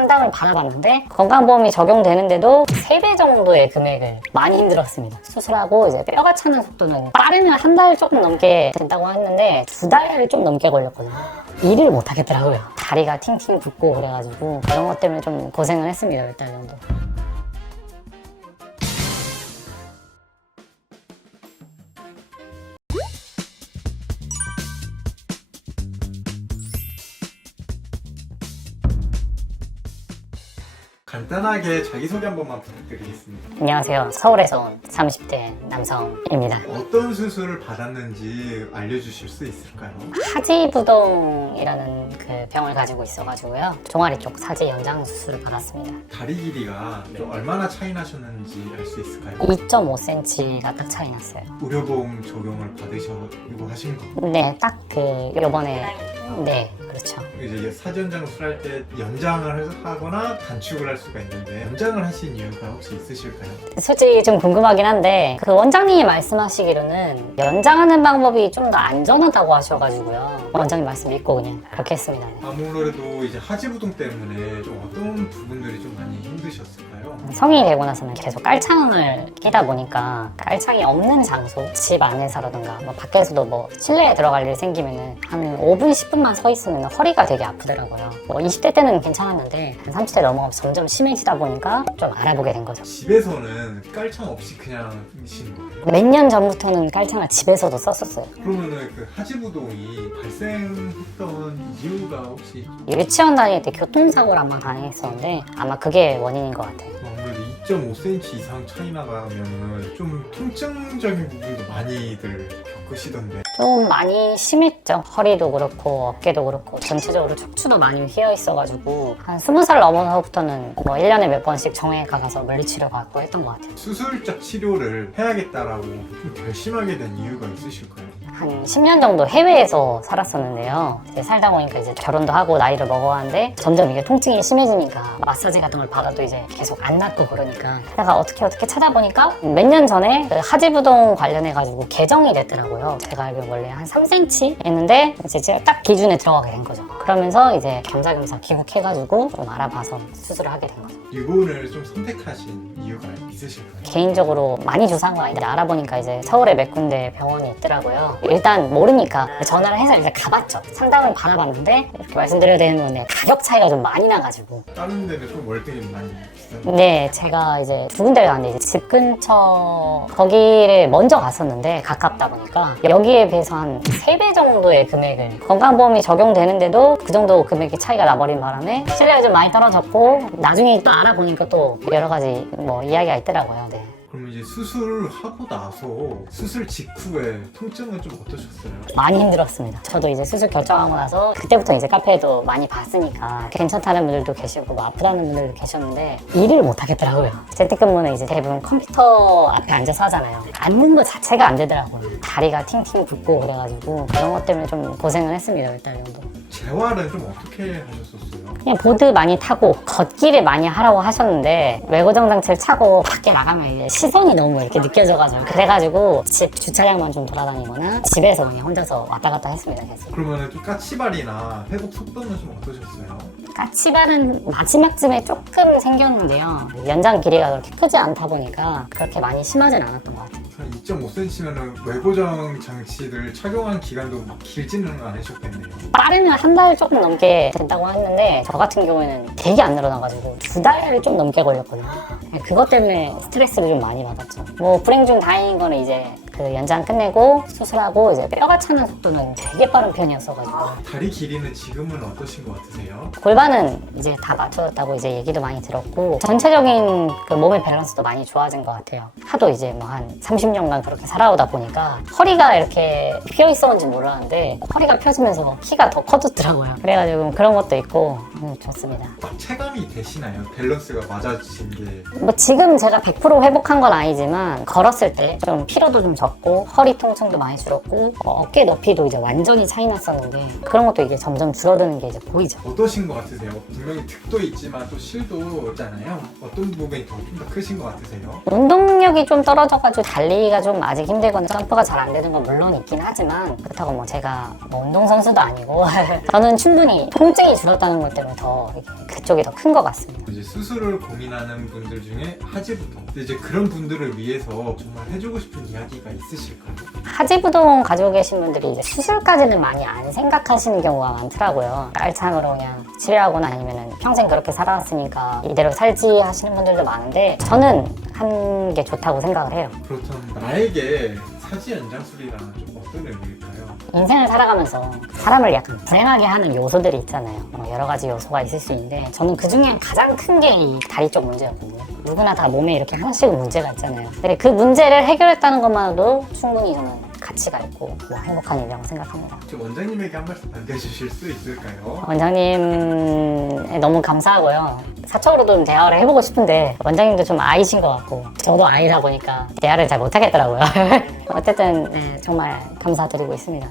상담을 받아봤는데 건강보험이 적용되는데도 3배 정도의 금액을 많이 힘들었습니다. 수술하고 이제 뼈가 차는 속도는 빠르면 한 달 조금 넘게 된다고 했는데 2달을 좀 넘게 걸렸거든요. 일을 못 하겠더라고요. 다리가 팅팅 붓고 그래가지고 그런 것 때문에 좀 고생을 했습니다. 몇 달 정도. 간단하게 자기소개 한 번만 부탁드리겠습니다. 안녕하세요. 서울에서 온 30대 남성입니다. 어떤 수술을 받았는지 알려주실 수 있을까요? 하지부동이라는 그 병을 가지고 있어가지고요. 종아리 쪽 사지 연장 수술을 받았습니다. 다리 길이가 좀 얼마나 차이 나셨는지 알 수 있을까요? 2.5cm가 딱 차이 났어요. 의료보험 적용을 받으시고 하신 거. 네, 딱 그 요번에 네, 그렇죠. 이제 사지 연장 수술할 때 연장을 하거나 단축을 할 수가 있는데 연장을 하신 이유가 혹시 있으실까요? 솔직히 좀 궁금하긴 한데 그 원장님이 말씀하시기로는 연장하는 방법이 좀 더 안전하다고 하셔가지고요. 원장님 말씀 믿고 그냥 그렇게 했습니다. 네. 아무래도 이제 하지부동 때문에 좀 어떤 부분들이 좀 많이 힘드셨을까요? 성인이 되고 나서는 계속 깔창을 끼다 보니까 깔창이 없는 장소, 집 안에서라든가 뭐 밖에서도 뭐 실내에 들어갈 일 생기면은 한 5분, 10분만 서 있으면 허리가 되게 아프더라고요. 뭐 20대 때는 괜찮았는데 한 30대 넘어가면서 점점 심해지다 보니까 좀 알아보게 된 거죠. 집에서는 깔창 없이 그냥 쉬는 거예요? 몇 년 전부터는 깔창을 집에서도 썼었어요. 그러면은 그 하지부동이 발생했던 이유가 혹시 유치원 다닐 때 교통사고를 한번 당했었는데 아마 그게 원인인 것 같아요. 아무래도 2.5cm 이상 차이 나가면은 좀 통증적인 부분도 많이들 겪으시던데 좀 많이 심했죠. 허리도 그렇고 어깨도 그렇고 전체적으로 척추도 많이 휘어 있어가지고 한 20살 넘어서부터는 뭐 1년에 몇 번씩 정형외과 가서 물리치료 받고 했던 것 같아요. 수술적 치료를 해야겠다라고 좀 결심하게 된 이유가 있으실까요? 한 10년 정도 해외에서 살았었는데요. 이제 살다 보니까 이제 결혼도 하고 나이를 먹어가는데 점점 이게 통증이 심해지니까 마사지 같은 걸 받아도 이제 계속 안 낫고 그러니까 내가 어떻게 찾아보니까 몇 년 전에 그 하지부동 관련해가지고 개정이 됐더라고요. 제가 알기로 원래 한 3cm 했는데 이제 제가 딱 기준에 들어가게 된 거죠. 그러면서 이제 겸사겸사 귀국해가지고 좀 알아봐서 수술을 하게 된 거죠. 이분을 좀 선택하신 이유가 있으실까요? 개인적으로 많이 조사한 건 아닌데 알아보니까 이제 서울에 몇 군데 병원이 있더라고요. 일단 모르니까 전화를 해서 이제 가봤죠. 상담을 받아봤는데 이렇게 말씀드려야 되는 건데 가격 차이가 좀 많이 나가지고 다른 데는 좀 월등히 많이 비싼 네, 제가 이제 2군데를 갔는데 이제 집 근처 거기를 먼저 갔었는데 가깝다 보니까 여기에 비해서 한 3배 정도의 금액을 건강보험이 적용되는데도 그 정도 금액의 차이가 나버린 바람에 신뢰가 좀 많이 떨어졌고 나중에 또 알아보니까 또 여러 가지 뭐 이야기가 있더라고요. 네. 그러면 이제 수술을 하고 나서 수술 직후에 통증은 좀 어떠셨어요? 많이 힘들었습니다. 저도 이제 수술 결정하고 나서 그때부터 이제 카페에도 많이 봤으니까 괜찮다는 분들도 계시고 뭐 아프다는 분들도 계셨는데 일을 못 하겠더라고요. 재택근무는 이제 대부분 컴퓨터 앞에 앉아서 하잖아요. 앉는 것 자체가 안 되더라고요. 다리가 팅팅 붓고 그래가지고 그런 것 때문에 좀 고생을 했습니다. 몇 달 정도. 재활은 좀 어떻게 하셨었어요? 그냥 보드 많이 타고 걷기를 많이 하라고 하셨는데 외고정 장치를 차고 밖에 나가면 이제 시선이 너무 이렇게 느껴져가지고 그래가지고 집 주차장만 좀 돌아다니거나 집에서 그냥 혼자서 왔다 갔다 했습니다. 계속. 그러면은 좀 까치발이나 회복 속도는 좀 어떠셨어요? 까치발은 마지막쯤에 조금 생겼는데요. 연장 길이가 그렇게 크지 않다 보니까 그렇게 많이 심하진 않았던 것 같아요. 한 2.5cm면은 외고정 장치를 착용한 기간도 막 길지는 않으셨겠네요. 빠르면 한 달 조금 넘게 된다고 했는데 저 같은 경우에는 되게 안 늘어나가지고 2달을 좀 넘게 걸렸거든요. 그것 때문에 스트레스를 좀 많이 받았죠. 뭐 불행 중 다행인 거는 이제 그 연장 끝내고 수술하고 이제 뼈가 차는 속도는 되게 빠른 편이었어가지고 다리 길이는 지금은 어떠신 것 같으세요? 골반은 이제 다 맞춰졌다고 이제 얘기도 많이 들었고 전체적인 그 몸의 밸런스도 많이 좋아진 것 같아요. 하도 이제 뭐 한 30년간 그렇게 살아오다 보니까 허리가 이렇게 펴 있었는지 몰랐는데 허리가 펴지면서 키가 더 커졌더라고요. 그래가지고 그런 것도 있고 좋습니다. 체감이 되시나요? 밸런스가 맞아지신 게. 뭐 지금 제가 100% 회복한 건 아니지만 걸었을 때 좀 피로도 좀 적고 허리 통증도 많이 줄었고 어깨 높이도 이제 완전히 차이 났었는데 그런 것도 이게 점점 줄어드는 게 이제 보이죠. 어떠신 것 같으세요? 분명히 득도 있지만 또 실도 있잖아요. 어떤 부분이 좀 더 크신 것 같으세요? 운동력이 좀 떨어져가지고 달리기가 걷기가 좀 아직 힘들거나 점프가 잘 안 되는 건 물론 있긴 하지만 그렇다고 뭐 제가 뭐 운동선수도 아니고 저는 충분히 통증이 줄었다는 것 때문에 더 그쪽이 더 큰 것 같습니다. 이제 수술을 고민하는 분들 중에 하지부동, 이제 그런 분들을 위해서 정말 해주고 싶은 이야기가 있으실까요? 하지부동 가지고 계신 분들이 이제 수술까지는 많이 안 생각하시는 경우가 많더라고요. 깔창으로 그냥 치료하거나 아니면 평생 그렇게 살아왔으니까 이대로 살지 하시는 분들도 많은데 저는 한 게 좋다고 생각을 해요. 그렇다면 나에게 사지 연장술이란 좀 어떤 의미일까요? 인생을 살아가면서 사람을 약간 불행하게 하는 요소들이 있잖아요. 여러 가지 요소가 있을 수 있는데 저는 그 중에 가장 큰 게 이 다리 쪽 문제였거든요. 누구나 다 몸에 이렇게 하나씩은 문제가 있잖아요. 근데 그 문제를 해결했다는 것만으로도 충분히 저는 가치가 있고 뭐 행복한 일이라고 생각합니다. 혹시 원장님에게 한 말씀 남겨주실 수 있을까요? 원장님 너무 감사하고요. 사적으로도 좀 대화를 해보고 싶은데 원장님도 좀 아이신 것 같고 저도 아이다 보니까 대화를 잘 못하겠더라고요. 어쨌든 네, 정말 감사드리고 있습니다.